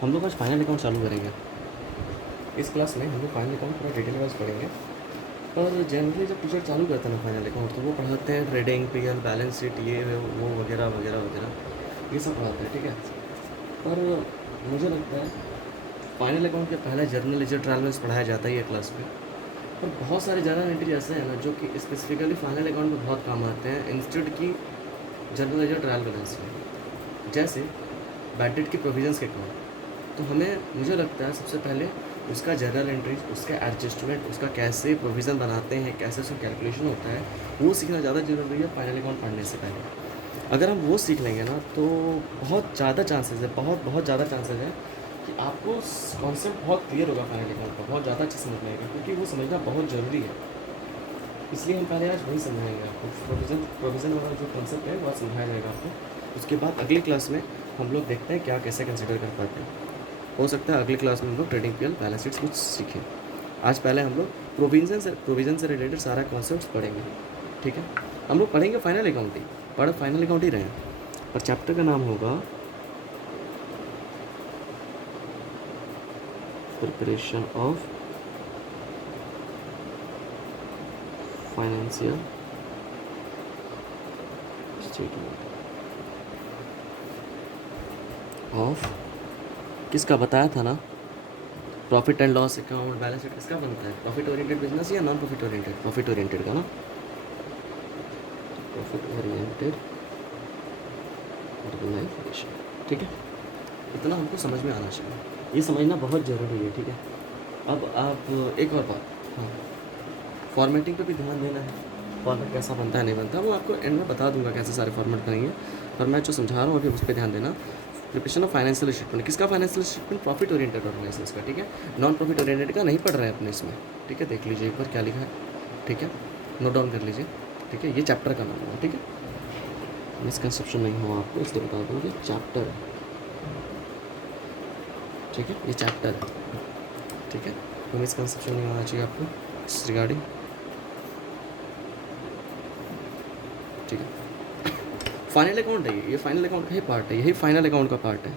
हम लोग आज फाइनल अकाउंट चालू करेंगे। इस क्लास में हम लोग फाइनल अकाउंट पूरा डिटेल वाइज पढ़ेंगे। पर जनरली जब टीचर चालू करते हैं ना फाइनल अकाउंट, तो वो पढ़ाते हैं ट्रेडिंग, पीएल, बैलेंस शीट, ये वो वगैरह वगैरह वगैरह, ये सब पढ़ाते हैं, ठीक है। पर मुझे लगता है फाइनल अकाउंट के पहले जर्नल लेजर ट्रायल बैलेंस पढ़ाया जाता ही है क्लास में। पर बहुत सारे जर्नल एंट्री ऐसे हैं ना जो कि स्पेसिफिकली फाइनल अकाउंट में बहुत काम आते हैं इंस्टीट्यूट की जर्नल लेजर ट्रायल बैलेंस में, जैसे बैड डेट की प्रोविजंस के अकाउंट। तो मुझे लगता है सबसे पहले उसका जर्नल एंट्रीज, उसका एडजस्टमेंट, उसका कैसे प्रोविज़न बनाते हैं, कैसे उसका कैलकुलेशन होता है, वो सीखना ज़्यादा ज़रूरी है फाइनल अकाउंट पढ़ने से पहले। अगर हम वो सीख लेंगे ना तो बहुत ज़्यादा चांसेस है, बहुत बहुत ज़्यादा चांसेस है कि आपको कॉन्सेप्ट बहुत क्लियर होगा फाइनल अकाउंट का, बहुत ज़्यादा अच्छे समझ में आएगा, क्योंकि वो समझना बहुत ज़रूरी है। इसलिए हम पहले आज वही समझाएंगे आपको, प्रोविज़न वाला जो कॉन्सेप्ट है वो आज समझाया जाएगा आपको। उसके बाद अगली क्लास में हम लोग देखते हैं क्या कैसे कंसिडर कर पाते हैं। हो सकता है अगली क्लास में हम लोग ट्रेडिंग पीएल बैलेंस शीट्स कुछ सीखें। आज पहले हम लोग प्रोविज़न से रिलेटेड सारा कॉन्सेप्ट्स पढ़ेंगे, ठीक है। हम लोग पढ़ेंगे फाइनल अकाउंटिंग, फाइनल अकाउंट ही रहे हैं, पर चैप्टर का नाम होगा preparation of financial statement of, किसका बताया था ना, profit and loss account, balance sheet किसका बनता है, प्रॉफिट ओरिएंटेड बिजनेस या non profit oriented, profit oriented का ना, प्रॉफिट ओरिएंटेड ऑर्गेनाइजेशन, ठीक है। इतना हमको समझ में आना चाहिए, ये समझना बहुत ज़रूरी है, ठीक है। अब आप एक और बात, हाँ, फॉर्मेटिंग पे भी ध्यान देना है। फॉर्मेट कैसा बनता है नहीं बनता, वो आपको एंड में बता दूंगा कैसे सारे फॉर्मेट बनेंगे, पर मैं जो समझा रहा हूँ अभी उस पर ध्यान देना। प्रिपरेशन ऑफ फाइनेंशियल स्टेटमेंट, किसका financial statement, profit oriented organisations का, ठीक है। नॉन प्रॉफिट ओरिएंटेड का नहीं पढ़ रहे हैं अपने इसमें, ठीक है। देख लीजिए एक बार क्या लिखा है, ठीक है, नोट डाउन कर लीजिए, ठीक है। ये चैप्टर का नाम है, ठीक है, मिसकंसेप्शन नहीं हो आपको इसलिए बता दूँ, ये चैप्टर है, ठीक है, ये चैप्टर है, ठीक है। तो मिसकंसेप्शन नहीं होना चाहिए आपको इस रिगार्डिंग, ठीक है। फाइनल अकाउंट है ये फाइनल अकाउंट का ही पार्ट है, यही फाइनल अकाउंट का पार्ट है,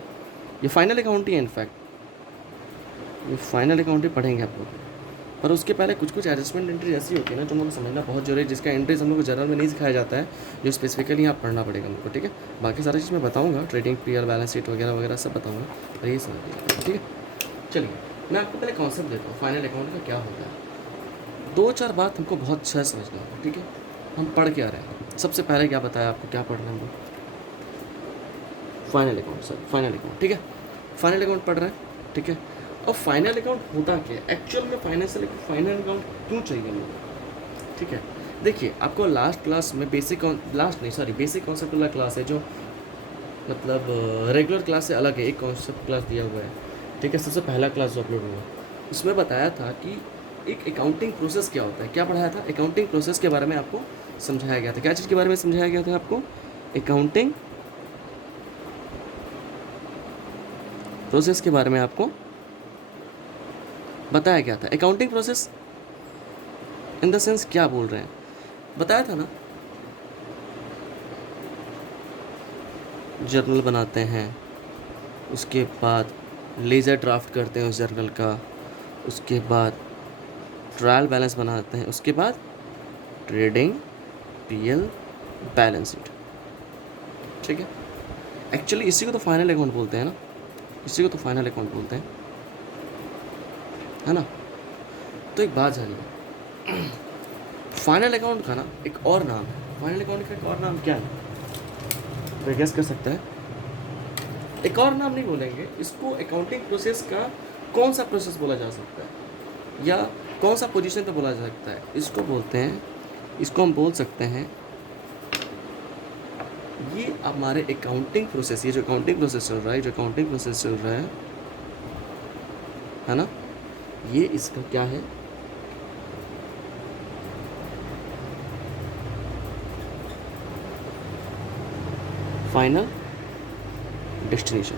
ये फाइनल अकाउंट ही है इनफैक्ट, ये फाइनल अकाउंट ही पढ़ेंगे आप लोग। पर उसके पहले कुछ कुछ एडजस्टमेंट एंट्री ऐसी होती है ना जो हम लोग को समझना बहुत जरूरी है, जिसका एंट्रीज हम लोग को जर्नल में नहीं सिखाया जाता है, जो स्पेसिफिकली यहाँ पढ़ना पड़ेगा हमको, ठीक है। बाकी सारी चीज़ मैं बताऊँगा, ट्रेडिंग पीएल बैलेंस शीट वगैरह वगैरह सब बताऊँगा, पर ये समझ लीजिए, ठीक है। चलिए मैं आपको पहले कॉन्सेप्ट देता हूँ फाइनल अकाउंट का क्या होता है। दो चार बात हमको बहुत अच्छा समझना होगा, ठीक है। हम पढ़ क्या रहे हैं, सबसे पहले क्या बताया आपको, क्या पढ़ रहे हैं हम लोग, final account, sir final account, ठीक है। फाइनल अकाउंट पढ़ रहे हैं, ठीक है। अब फाइनल अकाउंट होता क्या है एक्चुअल में, फाइनल अकाउंट क्यों चाहिए हमें, ठीक है। देखिए आपको लास्ट क्लास में बेसिक कॉन्सेप्ट वाला क्लास है, जो मतलब रेगुलर क्लास से अलग है, एक कॉन्सेप्ट क्लास दिया हुआ है, ठीक है। सबसे पहला क्लास जो अपलोड हुआ उसमें बताया था कि एक अकाउंटिंग प्रोसेस क्या होता है, क्या पढ़ाया था, अकाउंटिंग प्रोसेस के बारे में आपको समझाया गया था। क्या चीज़ के बारे में समझाया गया था आपको, अकाउंटिंग प्रोसेस के बारे में आपको बताया गया था। Accounting process in the sense क्या बोल रहे हैं, बताया था ना, जर्नल बनाते हैं, उसके बाद लेज़र ड्राफ्ट करते हैं उस जर्नल का, उसके बाद ट्रायल बैलेंस बनाते हैं, उसके बाद ट्रेडिंग पीएल बैलेंस शीट, ठीक है। एक्चुअली इसी को तो फाइनल अकाउंट बोलते हैं ना, इसी को तो फाइनल अकाउंट बोलते हैं, है ना। तो एक बात जानिए, फाइनल अकाउंट का ना एक और नाम है, फाइनल अकाउंट का एक और नाम क्या है, तो गेस कर सकते हैं। एक और नाम नहीं बोलेंगे इसको, अकाउंटिंग प्रोसेस का कौन सा प्रोसेस बोला जा सकता है, या कौन सा पोजीशन पे बोला जा सकता है, इसको बोलते हैं, इसको हम बोल सकते हैं, ये हमारे अकाउंटिंग प्रोसेस, ये जो अकाउंटिंग प्रोसेस चल रहा है, जो अकाउंटिंग प्रोसेस चल रहा है ना, ये इसका क्या है, फाइनल डेस्टिनेशन।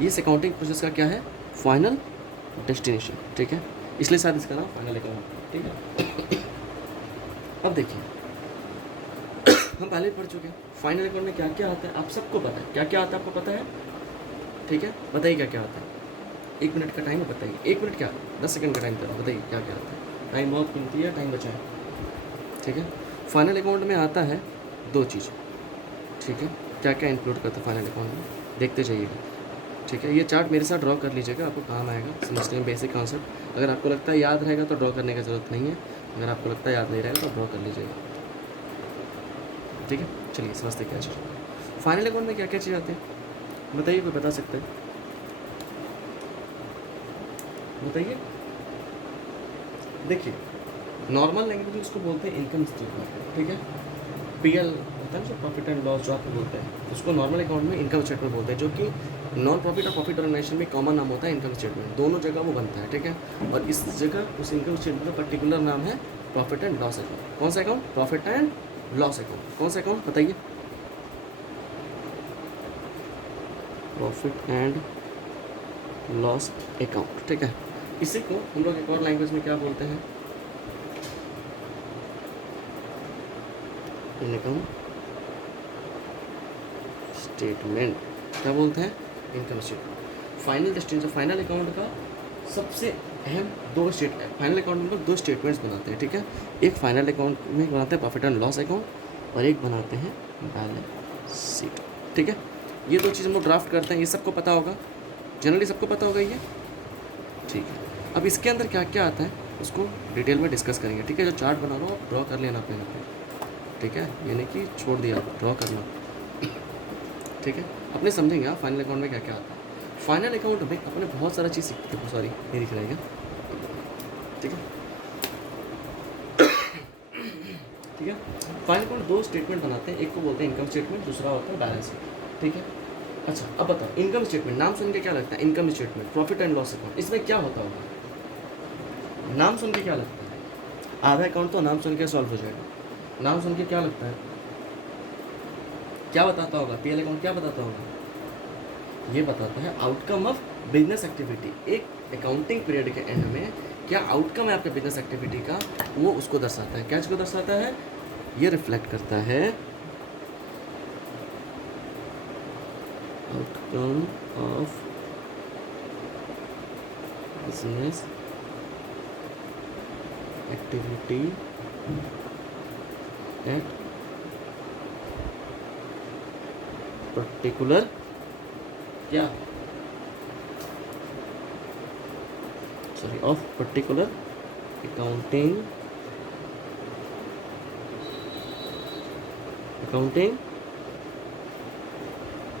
इस अकाउंटिंग प्रोसेस का क्या है, फाइनल डेस्टिनेशन, ठीक है। इसलिए शायद इसका नाम फाइनल अकाउंट, ठीक है। अब देखिए हम पहले ही पढ़ चुके हैं फाइनल अकाउंट में क्या क्या आता है, आप सबको पता है क्या क्या आता है, आपको पता है। ठीक है, बताइए क्या क्या आता है। 1 मिनट का टाइम है, बताइए। 1 मिनट क्या, 10 सेकंड का टाइम करो, बताइए क्या क्या आता है। टाइम बहुत कीमती है, टाइम बचाएं। ठीक है, फाइनल अकाउंट में आता है 2 चीज़। ठीक है, क्या क्या इंक्लूड करता है फाइनल अकाउंट में, देखते जाइएगा। ठीक है, ये चार्ट मेरे साथ ड्रॉ कर लीजिएगा, आपको काम आएगा समझने में बेसिक कॉन्सेप्ट। अगर आपको लगता है याद रहेगा तो ड्रॉ करने की ज़रूरत नहीं है, अगर आपको लगता है याद नहीं रहेगा तो ड्रॉ कर लीजिएगा। ठीक है, चलिए समझते क्या चीज़। फाइनल अकाउंट में क्या क्या चीज़ आती है, बताइए, कोई बता सकते हैं, बताइए। देखिए, नॉर्मल लैंग्वेज में उसको बोलते हैं इनकम स्टेटमेंट। ठीक है, पीएल होता है जो प्रॉफिट एंड लॉस जो आपको बोलते हैं, उसको नॉर्मल अकाउंट में इनकम स्टेटमेंट बोलते हैं, जो कि नॉन प्रॉफिट और प्रॉफिट ऑर्गेनाइजेशन में कॉमन नाम होता है इनकम स्टेटमेंट। दोनों जगह वो बनता है। ठीक है, और इस जगह उस इनकम स्टेटमेंट का पर्टिकुलर नाम है प्रॉफिट एंड लॉस अकाउंट। कौन सा account, profit and loss account. कौन सा अकाउंट बताइए, प्रॉफिट एंड लॉस अकाउंट। ठीक है, इसी को हम लोग एक और लैंग्वेज में क्या बोलते हैं, इनकम स्टेटमेंट। क्या बोलते हैं, income statement. Final statement, final account का सबसे अहम 2 फाइनल अकाउंट में लोग 2 स्टेटमेंट्स बनाते हैं। ठीक है, एक फाइनल अकाउंट में बनाते हैं प्रॉफिट एंड लॉस अकाउंट, और एक बनाते हैं बैलेंस शीट। ठीक है, ये 2 चीज़ हम लोग ड्राफ्ट करते हैं, ये सबको पता होगा, जनरली सबको पता होगा ये। ठीक है, अब इसके अंदर क्या क्या आता है उसको डिटेल में डिस्कस करेंगे। ठीक है, जो चार्ट बना रहा हो आप ड्रॉ कर लेना अपने यहाँ पे। ठीक है, ये नहीं कि छोड़ दिया, ड्रॉ करना। ठीक है, अपने समझेंगे आप फाइनल अकाउंट में क्या क्या आता है। फाइनल अकाउंट में अपने बहुत सारा चीज़ सीखते हैं, सॉरी ये दिख रहा है क्या। ठीक है, ठीक है, फाइनल अकाउंट 2 स्टेटमेंट बनाते हैं, एक को बोलते हैं इनकम स्टेटमेंट, दूसरा होता है बैलेंस शीट। ठीक है, अच्छा अब बताओ, इनकम स्टेटमेंट नाम सुन के क्या लगता है, income statement, profit and loss account, इसमें क्या होता होगा, नाम सुन के क्या लगता है। आधा अकाउंट तो नाम सुन के सॉल्व हो जाएगा, नाम सुन के क्या लगता है, क्या बताता होगा, पीएल अकाउंट क्या बताता होगा, ये बताता है आउटकम ऑफ बिजनेस एक्टिविटी। एक अकाउंटिंग पीरियड के एंड में क्या आउटकम है आपके बिजनेस एक्टिविटी का, वो उसको दर्शाता है। क्या इसको दर्शाता है, ये रिफ्लेक्ट करता है outcome of business activity at particular क्या, sorry, of particular accounting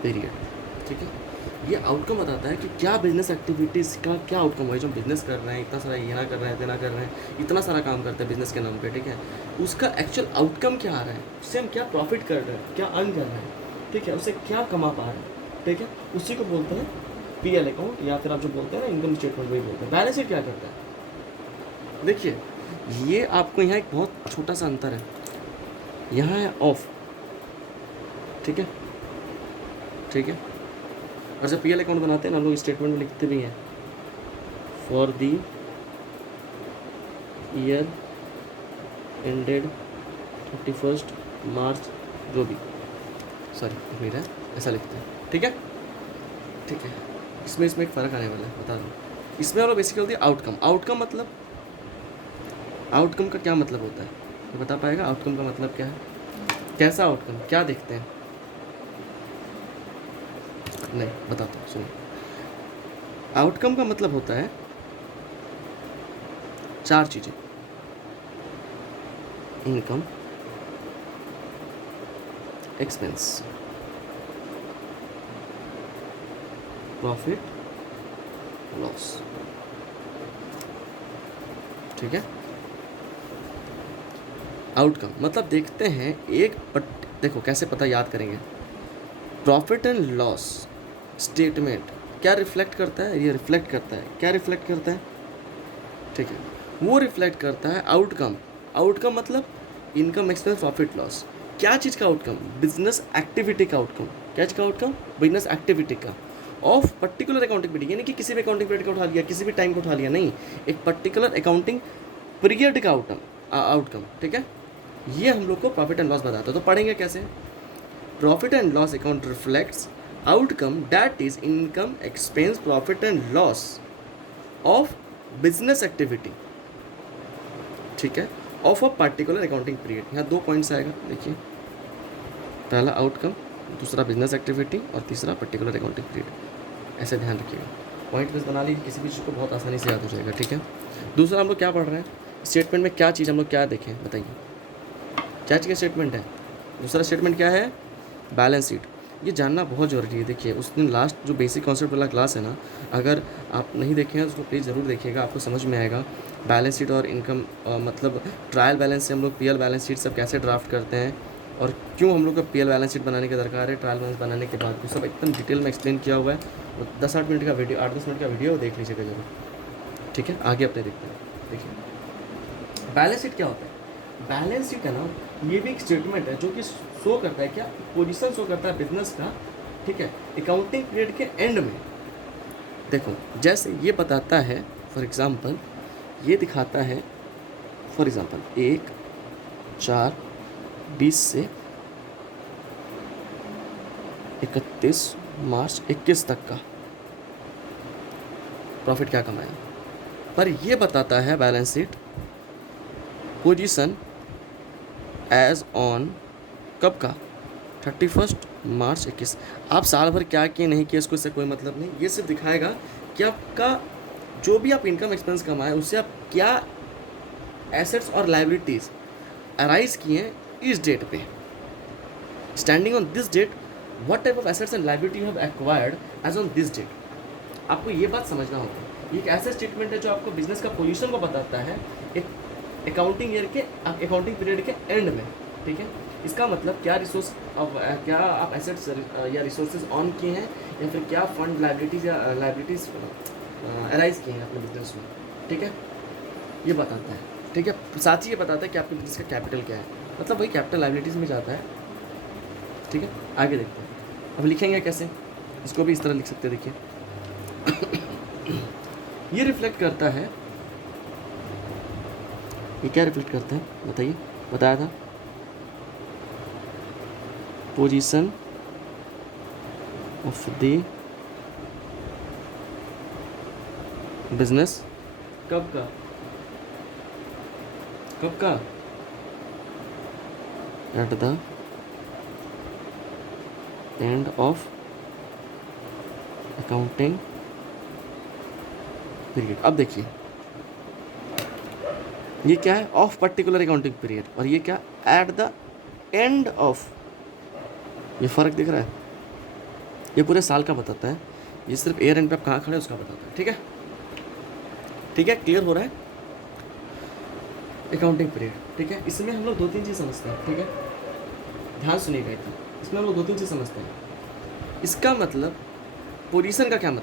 period. ठीक है, ये आउटकम बताता है कि क्या बिजनेस एक्टिविटीज़ का क्या आउटकम है। जो बिजनेस कर रहे हैं, इतना सारा ये ना कर रहे हैं, इतना कर रहे हैं, इतना सारा काम करते हैं बिजनेस के नाम पे। ठीक है, उसका एक्चुअल आउटकम क्या आ रहा है, उससे हम क्या प्रॉफिट कर रहे हैं, क्या अर्न कर रहे हैं। ठीक है, उससे क्या कमा पा रहे हैं। ठीक है, उसी को बोलते हैं पीएल अकाउंट, या फिर आप जो बोलते हैं ना इनकम स्टेटमेंट, वही बोलते हैं। बैलेंस शीट क्या करता है, देखिए ये आपको यहाँ एक बहुत छोटा सा अंतर है, यहाँ है ऑफ। ठीक है, ठीक है, और जब पीएल अकाउंट बनाते हैं ना लोग, स्टेटमेंट में लिखते भी हैं फॉर दी ईयर एंडेड 31 मार्च, जो भी, सॉरी उम्मीद है ऐसा लिखते हैं। ठीक है, ठीक है, इसमें एक फ़र्क आने वाला है, बता दूँ। इसमें और बेसिकली होती है आउटकम। आउटकम मतलब, आउटकम का क्या मतलब होता है, तो बता पाएगा आउटकम का मतलब क्या है, कैसा आउटकम, क्या देखते हैं। नहीं बताता हूँ, सुनिए। आउटकम का मतलब होता है 4 चीज़ें, इनकम, एक्सपेंस, प्रॉफिट, लॉस। ठीक है, आउटकम मतलब देखते हैं एक देखो कैसे पता याद करेंगे। प्रॉफिट एंड लॉस स्टेटमेंट क्या रिफ्लेक्ट करता है, ये रिफ्लेक्ट करता है, क्या रिफ्लेक्ट करता है, ठीक है, वो रिफ्लेक्ट करता है आउटकम। आउटकम मतलब इनकम, एक्सपेंस, प्रॉफिट, लॉस। क्या चीज़ का आउटकम, बिजनेस एक्टिविटी का आउटकम। क्या चीज़ का आउटकम, बिजनेस एक्टिविटी का, ऑफ पर्टिकुलर अकाउंटिंग पीरियड, यानी कि किसी भी अकाउंटिंग पीरियड का उठा लिया, किसी भी टाइम को उठा लिया, नहीं, एक पर्टिकुलर अकाउंटिंग पीरियड का आउटकम। ठीक है, ये हम लोग को प्रॉफिट एंड लॉस बताता है। तो पढ़ेंगे कैसे, profit and loss account reflects outcome that is income, expense, profit and loss of business activity, ठीक है, of a particular accounting period. यहाँ 2 पॉइंट्स आएगा, देखिए, पहला आउटकम, दूसरा बिजनेस एक्टिविटी और तीसरा पर्टिकुलर अकाउंटिंग पीरियड। ऐसे ध्यान रखिएगा, पॉइंट बस बना लीजिए, किसी भी चीज़ को बहुत आसानी से याद हो जाएगा, ठीक है। दूसरा हम लोग क्या पढ़ रहे हैं, स्टेटमेंट में क्या चीज़ हम लोग क्या देखें, बताइए क्या चीज़ का स्टेटमेंट है। दूसरा स्टेटमेंट क्या है, बैलेंस शीट। ये जानना बहुत ज़रूरी है। देखिए उस दिन लास्ट जो बेसिक कॉन्सेप्ट वाला क्लास है ना, अगर आप नहीं देखे हैं तो प्लीज़ ज़रूर देखिएगा, आपको समझ में आएगा बैलेंस शीट और इनकम, मतलब ट्रायल बैलेंस से हम लोग पीएल बैलेंस शीट सब कैसे ड्राफ्ट करते हैं और क्यों हम लोग को पीएल बैलेंस शीट बनाने की दरकार है, ट्रायल बैलेंस बनाने के बाद सब एकदम डिटेल में एक्सप्लेन किया हुआ है। 10-8 मिनट का वीडियो, 8-10 मिनट का वीडियो देख लीजिएगा जरूर, ठीक है। आगे अपने देखते हैं। देखिए बैलेंस शीट क्या होता है, बैलेंस शीट है ना, ये भी एक स्टेटमेंट है जो कि शो करता है क्या, पोजीशन शो करता है बिजनेस का, ठीक है, अकाउंटिंग पीरियड के एंड में। देखो जैसे ये बताता है, फॉर एग्जांपल ये दिखाता है, फॉर एग्जांपल 1/4/20 से 31 मार्च 21 तक का प्रॉफिट क्या कमाया, पर ये बताता है balance sheet position as on कब का, 31 मार्च 21। आप साल भर क्या किए नहीं किए इसको, इससे कोई मतलब नहीं, ये सिर्फ दिखाएगा कि आपका जो भी आप इनकम एक्सपेंस कमाए उससे आप क्या एसेट्स और लाइबिलिटीज़ अराइज किए हैं इस डेट पे। Standing on this date what type of assets and liability you have acquired as on this date. आपको ये बात समझना होगा, ये एक ऐसा स्टेटमेंट है जो आपको बिजनेस का पोजीशन को बताता है एक अकाउंटिंग ईयर के, अकाउंटिंग पीरियड के एंड में, ठीक है। इसका मतलब क्या रिसोर्स, क्या आप एसेट्स या रिसोर्सेज ऑन किए हैं या फिर क्या फंड लाइबिलिटीज़ या लाइबिलिटीज़ अराइज किए हैं अपने बिजनेस में, ठीक है, ये बताता है, ठीक है। साथ ही ये बताता है कि आपके बिजनेस का कैपिटल क्या है, मतलब वही कैपिटल लाइबिलिटीज़ में जाता है, ठीक है। आगे देखते हैं, अब लिखेंगे कैसे, इसको भी इस तरह लिख सकते हैं। देखिए ये रिफ्लेक्ट करता है, ये क्या रिफ्लेक्ट करता है बताइए, बताया था, पोजीशन ऑफ द बिजनेस कब का, कब का, at the end of accounting period. अब देखिए ये क्या है, ऑफ पर्टिकुलर अकाउंटिंग पीरियड, और ये क्या, एट द एंड ऑफ। ये फ़र्क दिख रहा है, ये पूरे साल का बताता है, ये सिर्फ एयर एंड पे आप कहाँ खड़े उसका बताता है, ठीक है, ठीक है, क्लियर हो रहा है अकाउंटिंग पीरियड, ठीक है। इसमें हम लोग 2-3 चीज़ समझते हैं, ठीक है, ध्यान सुनिएगा एकदम, इसमें हम लोग 2-3 चीज़ समझते हैं। इसका मतलब पोजीशन का क्या मतलब